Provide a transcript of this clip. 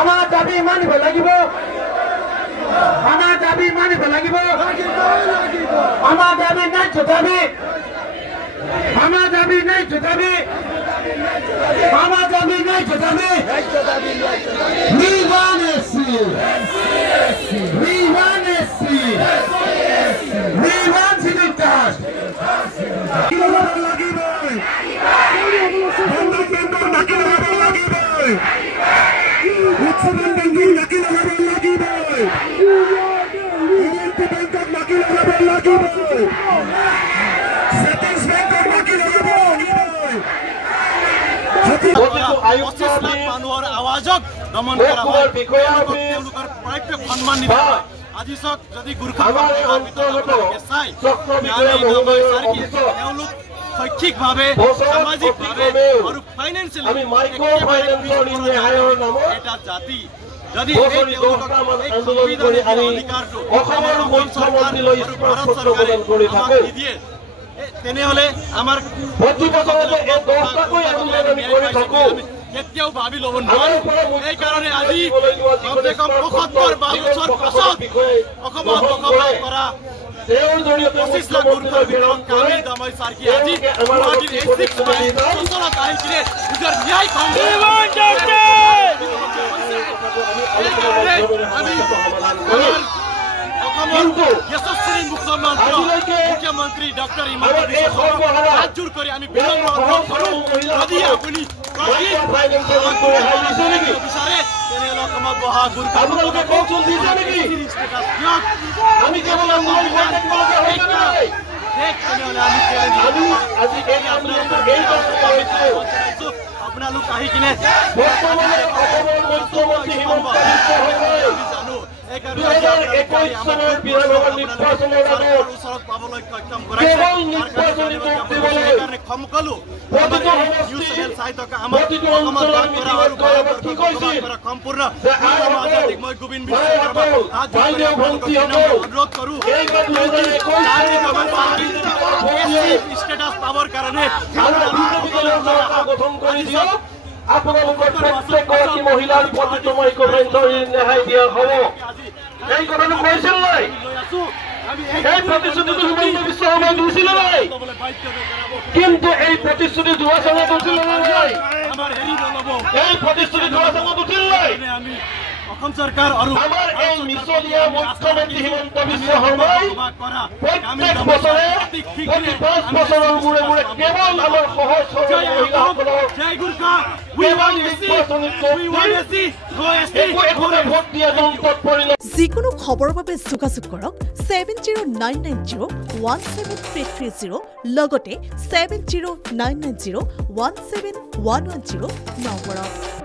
আমাৰ দাবী মানিব লাগিব আমাৰ দাবী মানিব লাগিব আমাৰ দাবী ন্যায্য দাবী আমাৰ দাবী ন্যায্য দাবী আমাৰ দাবী ন্যায্য দাবী We want SC We want SC We want civil caste মানুহৰ আৱাজক দমন কৰা হয় তেওঁলোকৰ প্ৰাপ্য সন্মান নিদিয়া হয় আজি চাওক যদি গুৰখা তেওঁলোক শৈক্ষিকভাৱে সামাজিকভাৱে আৰু ফাইনেন্সিয়েলি এটা জাতি যদি নিদিয়ে তেনেহলে আমাৰ কেতিয়াও ভাবি ল'ব নোৱাৰো এইকাৰণে আজি কমচে কম ৭৫ বছৰ পাছত অসমত বসবাস কৰা ২৫ লাখ গুৰুত্বৰ ভিতৰত কামিল দামাই চাৰ্কি আজি গুৱাহাটীৰ অঞ্চলত আহি কিনে নিজৰ ন্যায় মুখ্যমন্ত্ৰী ডক্টৰ হিমন্ত বিশ্ব শৰ্মাক হাত জোৰ কৰি আমি বিনম্ৰ অনুৰোধ কৰোঁ যদি আপুনি বিচাৰে তেনেহ'লে অসমত বহা গুৰুত্ব আপোনালোক আহি কিনে অনুৰোধ কৰো ষ্টেটাছ পাবৰ কাৰণে আপোনালোকৰ প্ৰত্যেকগৰাকী মহিলাৰ প্ৰতিটো ৰেহাই দিয়া হ'ব এই কথাটো কৈছিল নাই এই প্ৰতিশ্ৰুতিটো হিমন্ত বিশ্ব শৰ্মাই দিছিল নাই কিন্তু এই প্ৰতিশ্ৰুতি যোৱা চনত উঠিল নাই এই প্ৰতিশ্ৰুতি যোৱা চনত উঠিল নাই অসম চৰকাৰ আৰু আমাৰ এই মিছলীয়া মুখ্যমন্ত্ৰী হিমন্ত বিশ্ব শৰ্মাই প্ৰত্যেক বছৰে ৫ বছৰৰ মূৰে মূৰে কেৱল আমাৰ সহজ সৰল মহিলাসকলক যিকোনো খবৰৰ বাবে যোগাযোগ কৰক 7099017330 লগতে 7099017110 নম্বৰত।